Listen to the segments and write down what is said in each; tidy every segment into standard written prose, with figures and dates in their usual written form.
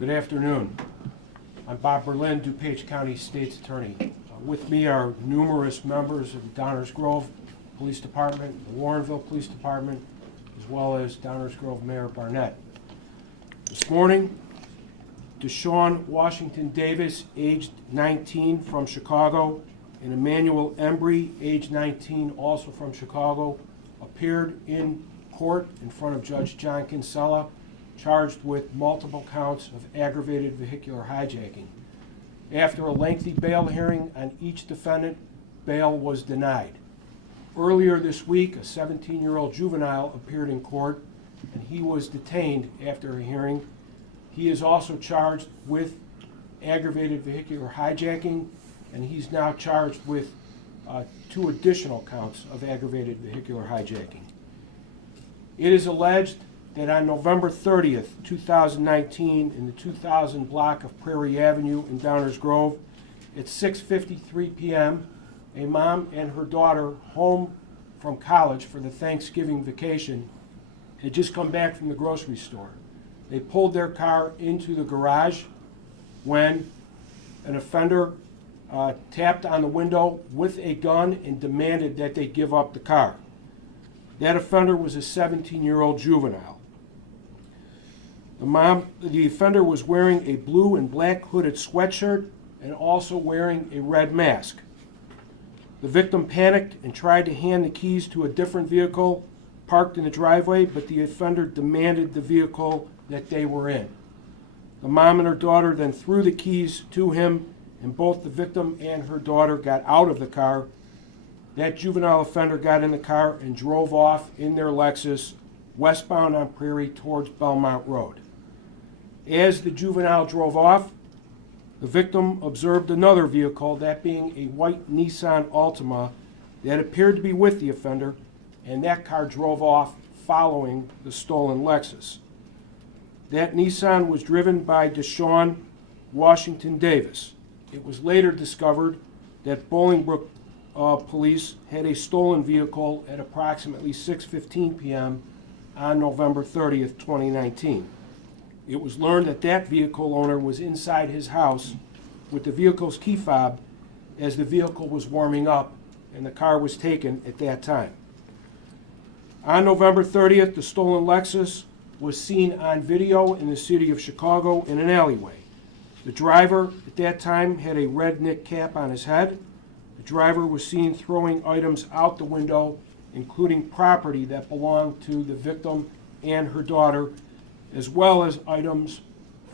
Good afternoon. I'm Bob Berlin, Dupage County State's Attorney. With me are numerous members of the Downers Grove Police Department, the Warrenville Police Department, as well as Downers Grove Mayor Barnett. This morning, Deshaun Washington Davis, aged 19, from Chicago, and Emmanuel Embry, aged 19, also from Chicago, appeared in court in front of Judge John Kinsella, charged with multiple counts of aggravated vehicular hijacking. After a lengthy bail hearing on each defendant, bail was denied. Earlier this week, a 17-year-old juvenile appeared in court, and he was detained after a hearing. He is also charged with aggravated vehicular hijacking, and he's now charged with 2 additional counts of aggravated vehicular hijacking. It is alleged that on November 30th, 2019, in the 2000 block of Prairie Avenue in Downers Grove, at 6:53 p.m., a mom and her daughter, home from college for the Thanksgiving vacation, had just come back from the grocery store. They pulled their car into the garage when an offender tapped on the window with a gun and demanded that they give up the car. That offender was a 17-year-old juvenile. The offender was wearing a blue and black hooded sweatshirt and also wearing a red mask. The victim panicked and tried to hand the keys to a different vehicle parked in the driveway, but the offender demanded the vehicle that they were in. The mom and her daughter then threw the keys to him, and both the victim and her daughter got out of the car. That juvenile offender got in the car and drove off in their Lexus westbound on Prairie towards Belmont Road. As the juvenile drove off, the victim observed another vehicle, that being a white Nissan Altima, that appeared to be with the offender, and that car drove off following the stolen Lexus. That Nissan was driven by Deshaun Washington Davis. It was later discovered that Bolingbrook police had a stolen vehicle at approximately 6:15 p.m. on November 30th, 2019. It was learned that that vehicle owner was inside his house with the vehicle's key fob as the vehicle was warming up, and the car was taken at that time. On November 30th, the stolen Lexus was seen on video in the city of Chicago in an alleyway. The driver at that time had a red knit cap on his head. The driver was seen throwing items out the window, including property that belonged to the victim and her daughter, as well as items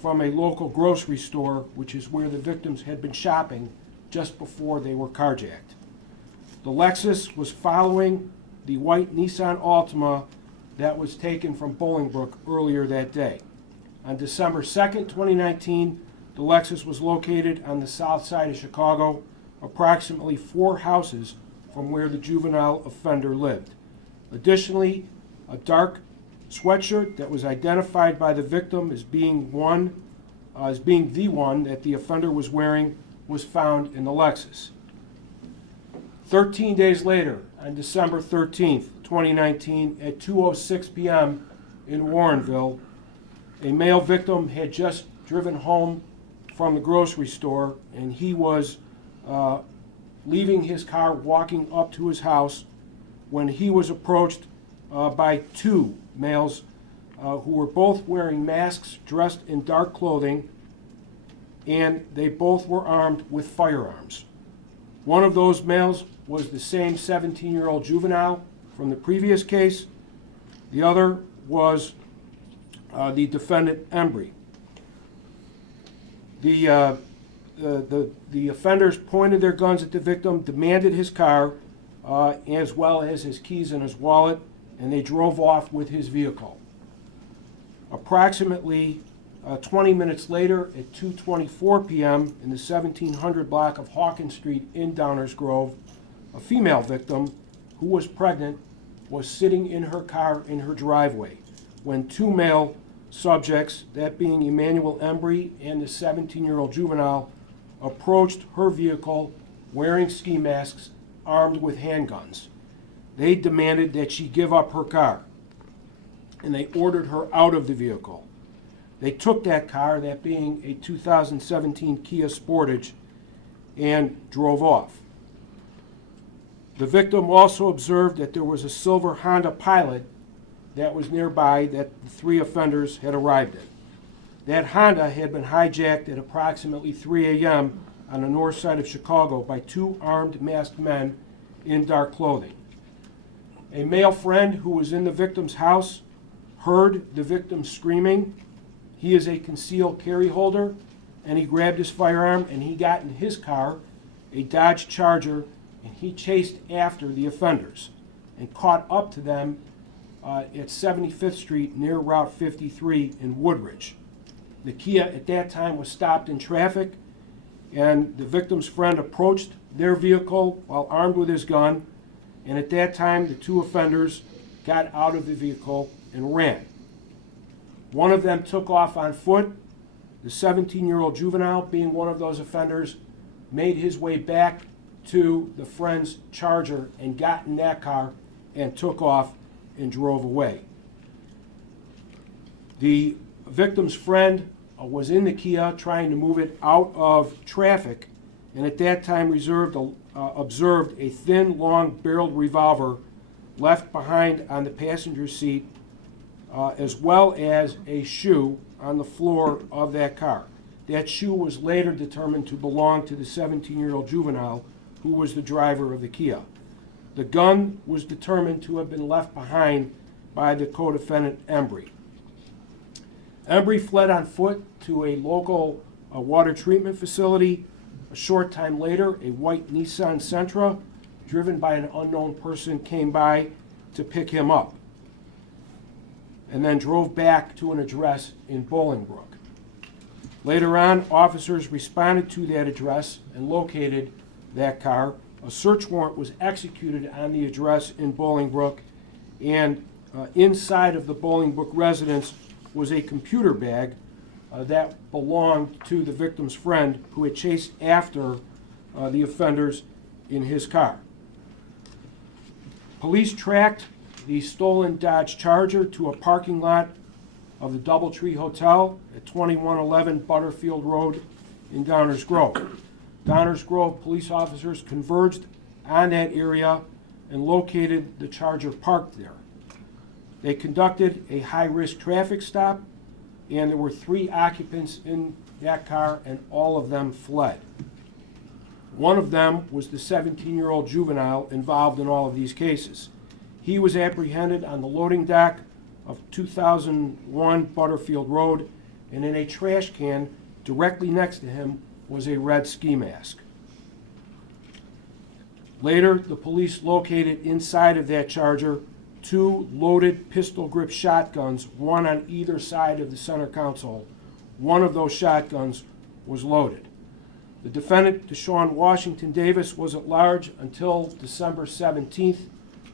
from a local grocery store, which is where the victims had been shopping just before they were carjacked. The Lexus was following the white Nissan Altima that was taken from Bolingbrook earlier that day. On December 2nd, 2019, the Lexus was located on the south side of Chicago, approximately 4 houses from where the juvenile offender lived. Additionally, a dark sweatshirt that was identified by the victim as being the one that the offender was wearing was found in the Lexus. 13 days later, on December 13th, 2019, at 2:06 p.m. in Warrenville, a male victim had just driven home from the grocery store, and he was leaving his car, walking up to his house, when he was approached by 2 males who were both wearing masks, dressed in dark clothing, and they both were armed with firearms. One of those males was the same 17-year-old juvenile from the previous case. The other was the defendant, Embry. The offenders pointed their guns at the victim, demanded his car, as well as his keys and his wallet, and they drove off with his vehicle. Approximately 20 minutes later, at 2:24 p.m. in the 1700 block of Hawkins Street in Downers Grove, a female victim who was pregnant was sitting in her car in her driveway when 2 male subjects, that being Emmanuel Embry and the 17-year-old juvenile, approached her vehicle wearing ski masks, armed with handguns. They demanded that she give up her car, and they ordered her out of the vehicle. They took that car, that being a 2017 Kia Sportage, and drove off. The victim also observed that there was a silver Honda Pilot that was nearby that the three offenders had arrived in. That Honda had been hijacked at approximately 3 a.m. on the north side of Chicago by two armed masked men in dark clothing. A male friend who was in the victim's house heard the victim screaming. He is a concealed carry holder, and he grabbed his firearm and he got in his car, a Dodge Charger, and he chased after the offenders and caught up to them at 75th Street near Route 53 in Woodridge. The Kia at that time was stopped in traffic, and the victim's friend approached their vehicle while armed with his gun, and at that time the two offenders got out of the vehicle and ran. One of them took off on foot. The 17-year-old juvenile, being one of those offenders, made his way back to the friend's Charger and got in that car and took off and drove away. The victim's friend was in the Kia trying to move it out of traffic, and at that time observed a thin, long-barreled revolver left behind on the passenger seat, as well as a shoe on the floor of that car. That shoe was later determined to belong to the 17-year-old juvenile who was the driver of the Kia. The gun was determined to have been left behind by the co-defendant Embry. Embry fled on foot to a local water treatment facility. A short time later, a white Nissan Sentra, driven by an unknown person, came by to pick him up and then drove back to an address in Bolingbrook. Later on, officers responded to that address and located that car. A search warrant was executed on the address in Bolingbrook, and inside of the Bolingbrook residence was a computer bag that belonged to the victim's friend who had chased after the offenders in his car. Police tracked the stolen Dodge Charger to a parking lot of the Doubletree Hotel at 2111 Butterfield Road in Downers Grove. Downers Grove police officers converged on that area and located the Charger parked there. They conducted a high-risk traffic stop, and there were 3 occupants in that car, and all of them fled. One of them was the 17-year-old juvenile involved in all of these cases. He was apprehended on the loading dock of 2001 Butterfield Road, and in a trash can directly next to him was a red ski mask. Later, the police located inside of that Charger 2 loaded pistol grip shotguns, one on either side of the center console. One of those shotguns was loaded. The defendant, Deshaun Washington Davis, was at large until December 17th,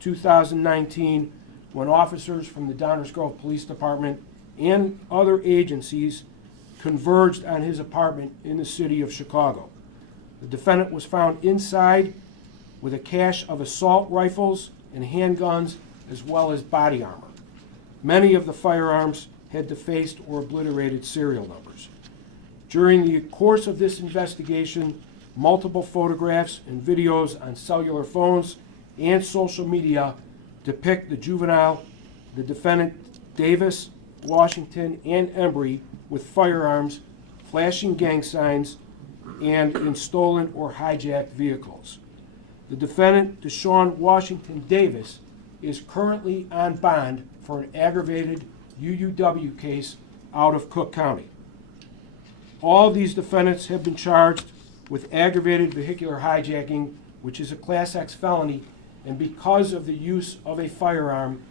2019, when officers from the Downers Grove Police Department and other agencies converged on his apartment in the city of Chicago. The defendant was found inside with a cache of assault rifles and handguns, as well as body armor. Many of the firearms had defaced or obliterated serial numbers. During the course of this investigation, multiple photographs and videos on cellular phones and social media depict the juvenile, the defendant Davis, Washington, and Embry with firearms, flashing gang signs, and in stolen or hijacked vehicles. The defendant, Deshaun Washington Davis, is currently on bond for an aggravated UUW case out of Cook County. All of these defendants have been charged with aggravated vehicular hijacking, which is a Class X felony, and because of the use of a firearm,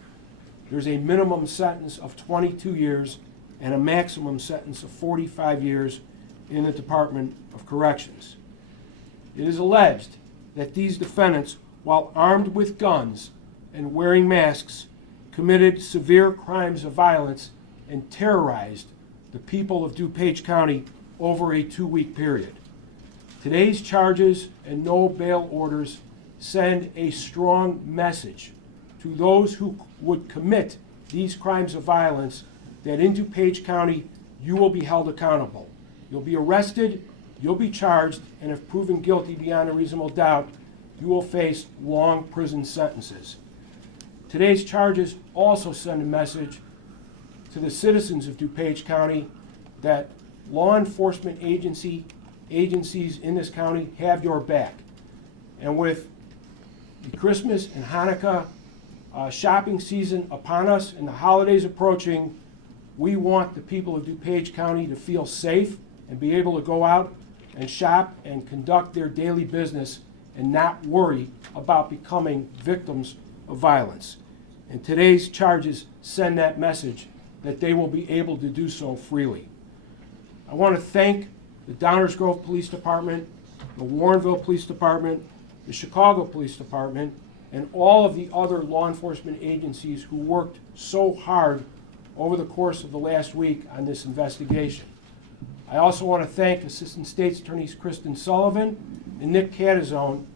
there's a minimum sentence of 22 years and a maximum sentence of 45 years in the Department of Corrections. It is alleged that these defendants, while armed with guns and wearing masks, committed severe crimes of violence and terrorized the people of DuPage County over a 2-week period. Today's charges and no bail orders send a strong message to those who would commit these crimes of violence that in DuPage County you will be held accountable. You'll be arrested, you'll be charged, and if proven guilty beyond a reasonable doubt, you will face long prison sentences. Today's charges also send a message to the citizens of DuPage County that law enforcement agencies in this county have your back. And with the Christmas and Hanukkah shopping season upon us and the holidays approaching, we want the people of DuPage County to feel safe and be able to go out and shop and conduct their daily business and not worry about becoming victims of violence. And today's charges send that message that they will be able to do so freely. I want to thank the Downers Grove Police Department, the Warrenville Police Department, the Chicago Police Department, and all of the other law enforcement agencies who worked so hard over the course of the last week on this investigation. I also want to thank Assistant State's Attorneys Kristen Sullivan and Nick Catazone,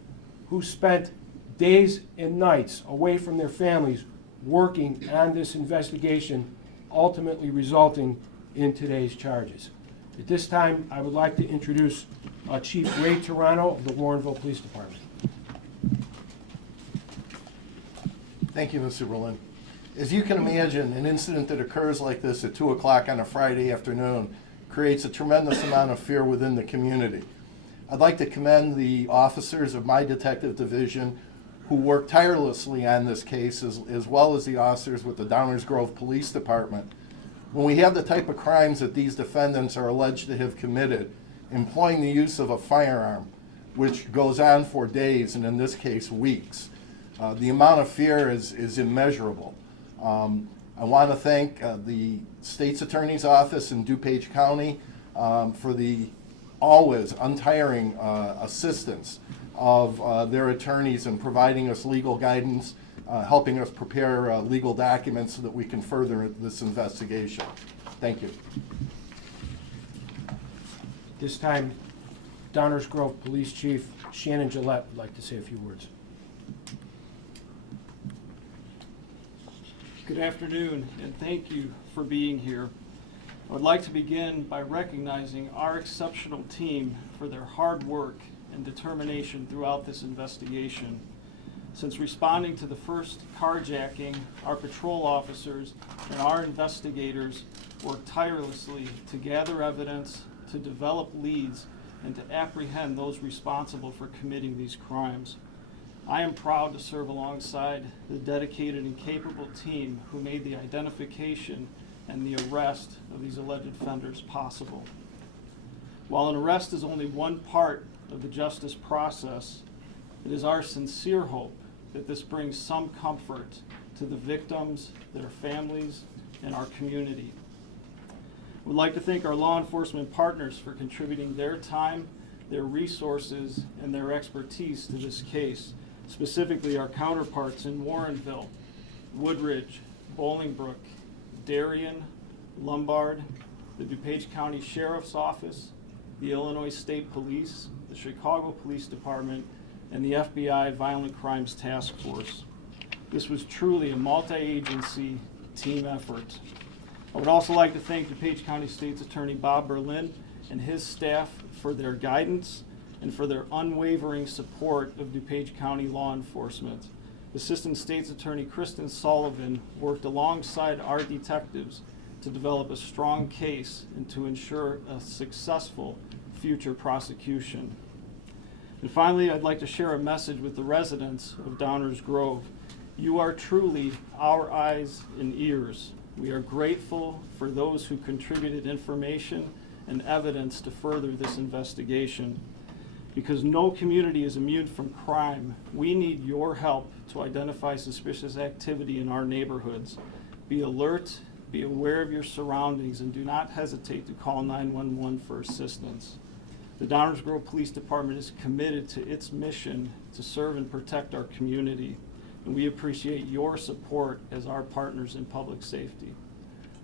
who spent days and nights away from their families working on this investigation, ultimately resulting in today's charges. At this time, I would like to introduce Chief Ray Toronto of the Warrenville Police Department. Thank you, Mr. Berlin. As you can imagine, an incident that occurs like this at 2 o'clock on a Friday afternoon creates a tremendous amount of fear within the community. I'd like to commend the officers of my detective division who worked tirelessly on this case, as well as the officers with the Downers Grove Police Department. When we have the type of crimes that these defendants are alleged to have committed, employing the use of a firearm, which goes on for days and in this case weeks, the amount of fear is immeasurable. I want to thank the State's Attorney's Office in DuPage County for the always untiring assistance of their attorneys in providing us legal guidance, helping us prepare legal documents so that we can further this investigation. Thank you. This time, Downers Grove Police Chief Shannon Gillette would like to say a few words. Good afternoon, and thank you for being here. I would like to begin by recognizing our exceptional team for their hard work and determination throughout this investigation. Since responding to the first carjacking, our patrol officers and our investigators worked tirelessly to gather evidence, to develop leads, and to apprehend those responsible for committing these crimes. I am proud to serve alongside the dedicated and capable team who made the identification and the arrest of these alleged offenders possible. While an arrest is only one part of the justice process, it is our sincere hope that this brings some comfort to the victims, their families, and our community. We'd like to thank our law enforcement partners for contributing their time, their resources, and their expertise to this case, specifically our counterparts in Warrenville, Woodridge, Bolingbrook, Darien, Lombard, the DuPage County Sheriff's Office, the Illinois State Police, the Chicago Police Department, and the FBI Violent Crimes Task Force. This was truly a multi-agency team effort. I would also like to thank DuPage County State's Attorney Bob Berlin and his staff for their guidance and for their unwavering support of DuPage County law enforcement. Assistant State's Attorney Kristen Sullivan worked alongside our detectives to develop a strong case and to ensure a successful future prosecution. And finally, I'd like to share a message with the residents of Downers Grove. You are truly our eyes and ears. We are grateful for those who contributed information and evidence to further this investigation. Because no community is immune from crime, we need your help to identify suspicious activity in our neighborhoods. Be alert, be aware of your surroundings, and do not hesitate to call 911 for assistance. The Downers Grove Police Department is committed to its mission to serve and protect our community, and we appreciate your support as our partners in public safety.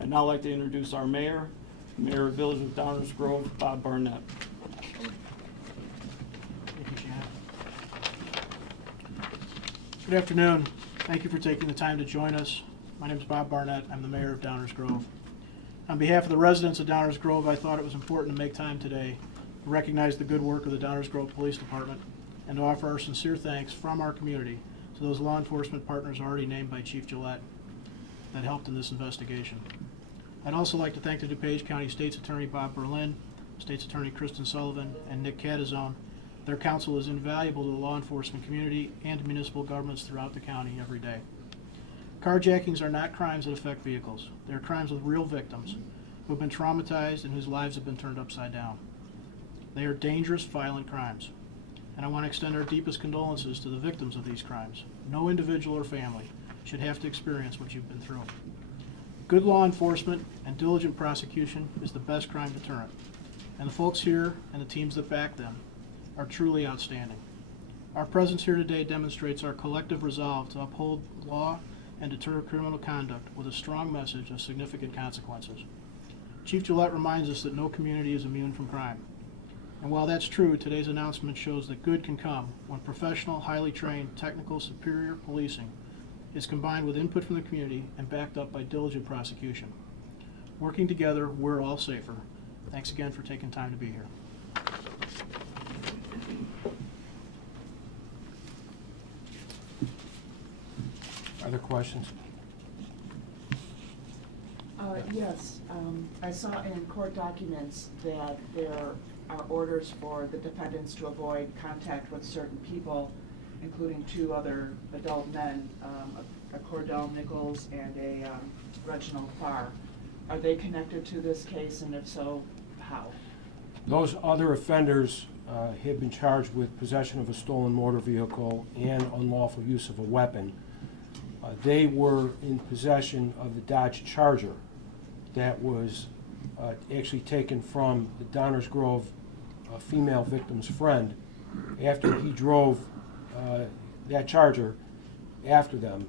I'd now like to introduce our mayor, Mayor of Village of Downers Grove, Bob Barnett. Good afternoon. Thank you for taking the time to join us. My name is Bob Barnett. I'm the mayor of Downers Grove. On behalf of the residents of Downers Grove, I thought it was important to make time today to recognize the good work of the Downers Grove Police Department and to offer our sincere thanks from our community to those law enforcement partners already named by Chief Gillette that helped in this investigation. I'd also like to thank the DuPage County State's Attorney Bob Berlin, State's Attorney Kristen Sullivan, and Nick Catazone. Their counsel is invaluable to the law enforcement community and municipal governments throughout the county every day. Carjackings are not crimes that affect vehicles. They are crimes with real victims who have been traumatized and whose lives have been turned upside down. They are dangerous, violent crimes. And I want to extend our deepest condolences to the victims of these crimes. No individual or family should have to experience what you've been through. Good law enforcement and diligent prosecution is the best crime deterrent. And the folks here and the teams that back them are truly outstanding. Our presence here today demonstrates our collective resolve to uphold law and deter criminal conduct with a strong message of significant consequences. Chief Gillette reminds us that no community is immune from crime. And while that's true, today's announcement shows that good can come when professional, highly trained, technical, superior policing is combined with input from the community and backed up by diligent prosecution. Working together, we're all safer. Thanks again for taking time to be here. Other questions? Yes, I saw in court documents that there are orders for the defendants to avoid contact with certain people, including two other adult men, a Cordell Nichols and a Reginald Farr. Are they connected to this case, and if so, how? Those other offenders have been charged with possession of a stolen motor vehicle and unlawful use of a weapon. They were in possession of the Dodge Charger that was actually taken from the Downers Grove female victim's friend after he drove that Charger after them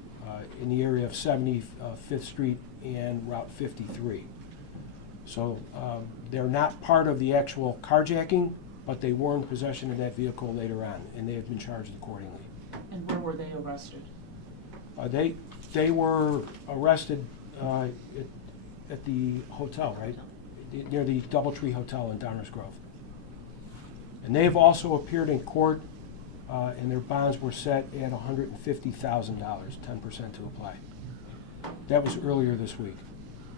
in the area of 75th Street and Route 53. So they're not part of the actual carjacking, but they were in possession of that vehicle later on, and they have been charged accordingly. And where were they arrested? They were arrested at the hotel, right? Near the Doubletree Hotel in Downers Grove. And they have also appeared in court, and their bonds were set at $150,000, 10% to apply. That was earlier this week.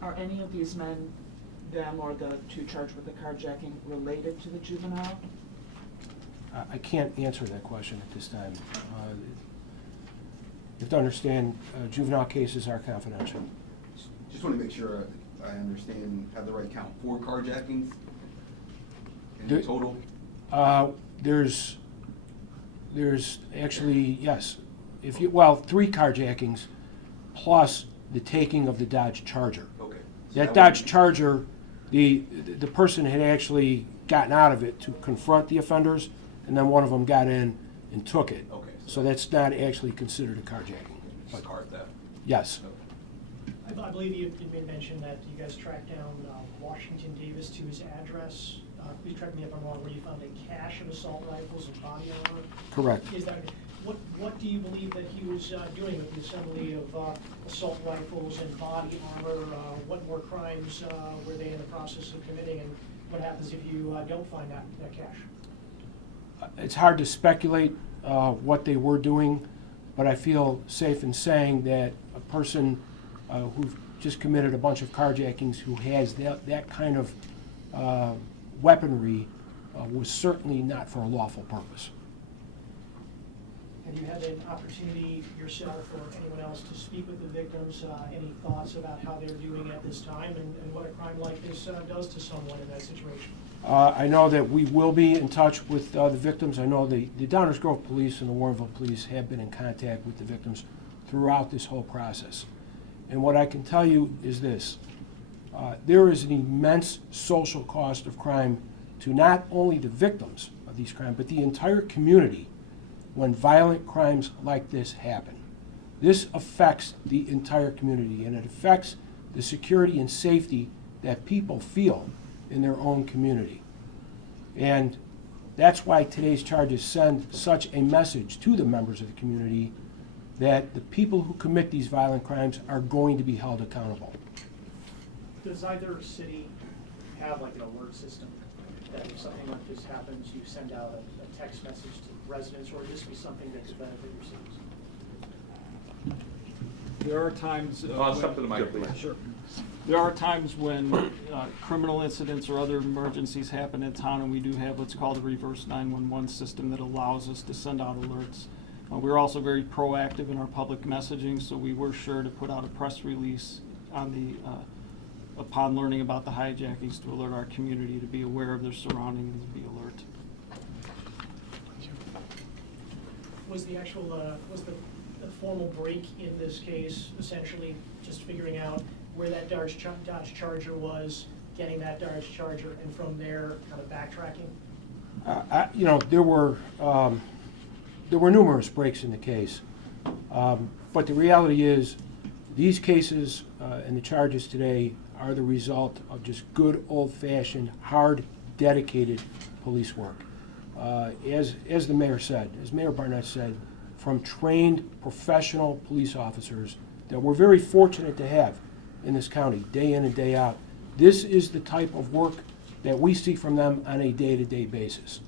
Are any of these men, them or the two charged with the carjacking, related to the juvenile? I can't answer that question at this time. You have to understand, juvenile cases are confidential. Just want to make sure I understand, have the right count. 4 carjackings in total? There's actually, yes, 3 carjackings plus the taking of the Dodge Charger. Okay. So That Dodge Charger, the person had actually gotten out of it to confront the offenders, and then one of them got in and took it. Okay. So that's not actually considered a carjacking. Just car theft? Yes. Okay. I believe you made mention that you guys tracked down Washington Davis to his address. Please correct me if I'm wrong, where you found a cache of assault rifles and body armor. Correct. Is that what do you believe that he was doing with the assembly of assault rifles and body armor? What more crimes were they in the process of committing, and what happens if you don't find that cache? It's hard to speculate what they were doing, but I feel safe in saying that a person who just committed a bunch of carjackings who has that kind of weaponry was certainly not for a lawful purpose. Have you had an opportunity yourself or anyone else to speak with the victims? Any thoughts about how they're doing at this time and what a crime like this does to someone in that situation? I know that we will be in touch with the victims. I know the Downers Grove Police and the Warrenville Police have been in contact with the victims throughout this whole process. And what I can tell you is this. There is an immense social cost of crime to not only the victims of these crimes, but the entire community when violent crimes like this happen. This affects the entire community, and it affects the security and safety that people feel in their own community. And that's why today's charges send such a message to the members of the community that the people who commit these violent crimes are going to be held accountable. Does either city have like an alert system that if something like this happens, you send out a text message to residents, or would this be something that could benefit your cities? There are times. Step to the mic, please. Sure. There are times when criminal incidents or other emergencies happen in town, and we do have what's called a reverse 911 system that allows us to send out alerts. We're also very proactive in our public messaging, so we were sure to put out a press release on the upon learning about the hijackings to alert our community to be aware of their surroundings and to be alert. Was the actual, was the formal break in this case essentially just figuring out where that Dodge Charger was, getting that Dodge Charger, and from there kind of backtracking? You know, there were numerous breaks in the case, but the reality is these cases and the charges today are the result of just good old-fashioned, hard, dedicated police work. As the mayor said, as Mayor Barnett said, from trained professional police officers that we're very fortunate to have in this county, day in and day out. This is the type of work that we see from them on a day-to-day basis.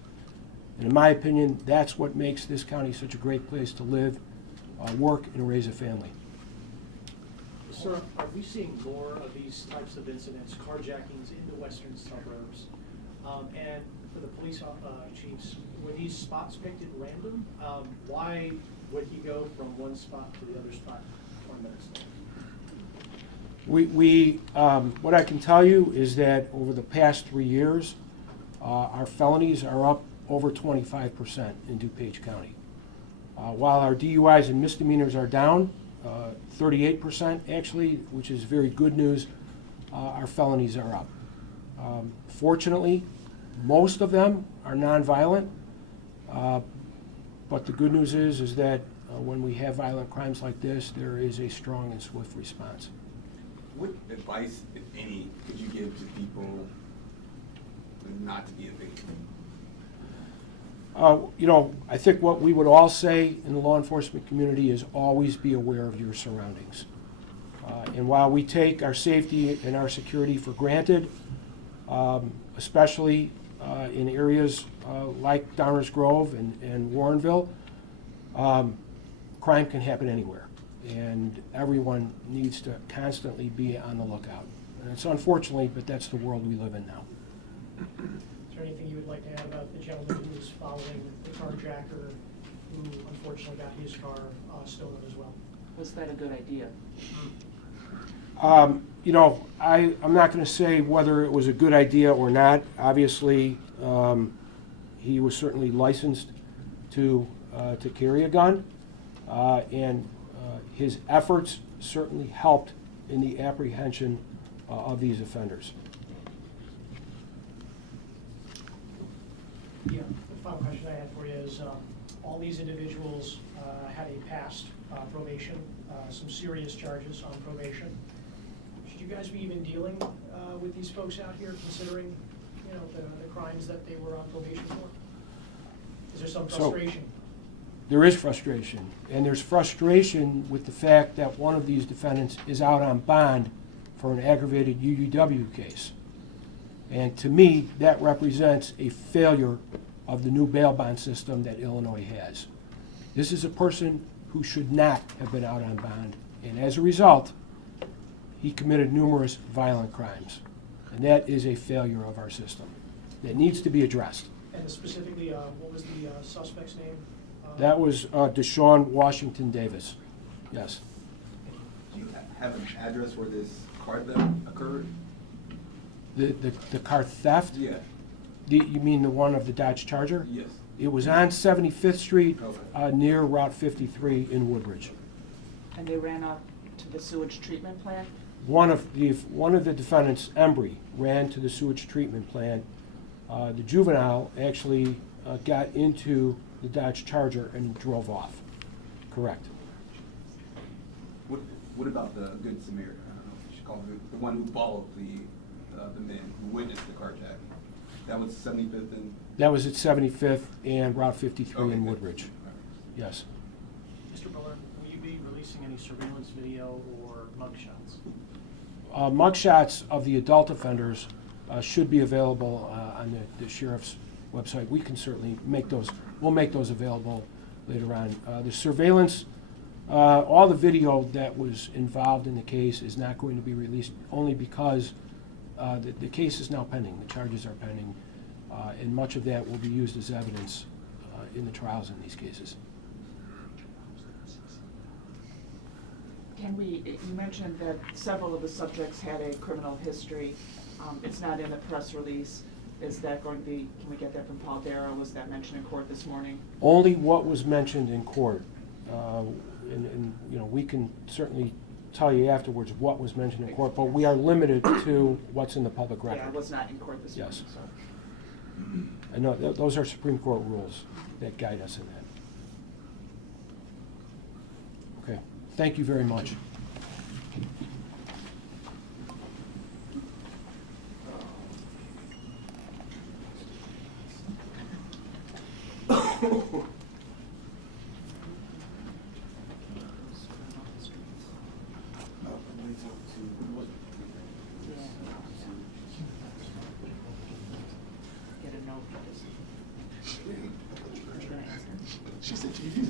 And in my opinion, that's what makes this county such a great place to live, work, and raise a family. Sir, are we seeing more of these types of incidents, carjackings in the western suburbs? And for the police chiefs, were these spots picked at random? Why would he go from one spot to the other spot 20 minutes later? What I can tell you is that over the past 3 years, our felonies are up over 25% in Dupage County. While our DUIs and misdemeanors are down 38% actually, which is very good news, our felonies are up. Fortunately, most of them are nonviolent, but the good news is that when we have violent crimes like this, there is a strong and swift response. What advice, if any, could you give to people not to be a victim? You know, I think what we would all say in the law enforcement community is always be aware of your surroundings. And while we take our safety and our security for granted, especially in areas like Downers Grove and Warrenville, crime can happen anywhere. And everyone needs to constantly be on the lookout. And it's unfortunately, but that's the world we live in now. Is there anything you would like to add about the gentleman who was following the carjacker, who unfortunately got his car stolen as well? Was that a good idea? You know, I'm not going to say whether it was a good idea or not. Obviously, he was certainly licensed to carry a gun, and his efforts certainly helped in the apprehension of these offenders. Yeah, the final question I had for you is, all these individuals had a past probation, some serious charges on probation. Should you guys be even dealing with these folks out here, considering, you know, the crimes that they were on probation for? Is there some frustration? There is frustration, and there's frustration with the fact that one of these defendants is out on bond for an aggravated UUW case. And to me, that represents a failure of the new bail bond system that Illinois has. This is a person who should not have been out on bond, and as a result, he committed numerous violent crimes. And that is a failure of our system that needs to be addressed. And specifically, what was the suspect's name? That was Deshaun Washington Davis. Yes. Do you have an address where this car theft occurred? The car theft? Yeah. You mean the one of the Dodge Charger? Yes. It was on 75th Street Okay. near Route 53 in Woodbridge. And they ran up to the sewage treatment plant? One of the defendants, Embry, ran to the sewage treatment plant. The juvenile actually got into the Dodge Charger and drove off. Correct. What about the Good Samaritan? I don't know if you should call it the one who followed the men who witnessed the carjacking. That was 75th and. That was at 75th and Route 53 Okay, in good. Woodbridge. Mr. Yes. Berlin, will you be releasing any surveillance video or mugshots? mugshots of the adult offenders should be available on the sheriff's website. We can certainly make those, we'll make those available later on. The surveillance, all the video that was involved in the case is not going to be released only because the case is now pending, the charges are pending, and much of that will be used as evidence in the trials in these cases. Can we, you mentioned that several of the subjects had a criminal history. It's not in the press release. Is that going to be, can we get that from Paul Darrow? Was that mentioned in court this morning? Only what was mentioned in court. And you know, we can certainly tell you afterwards what was mentioned in court, but we are limited to what's in the public record. Yeah, it was not in court this morning, Yes. so. I know, those are Supreme Court rules that guide us in that. Okay, thank you very much. Get a note. She said TV.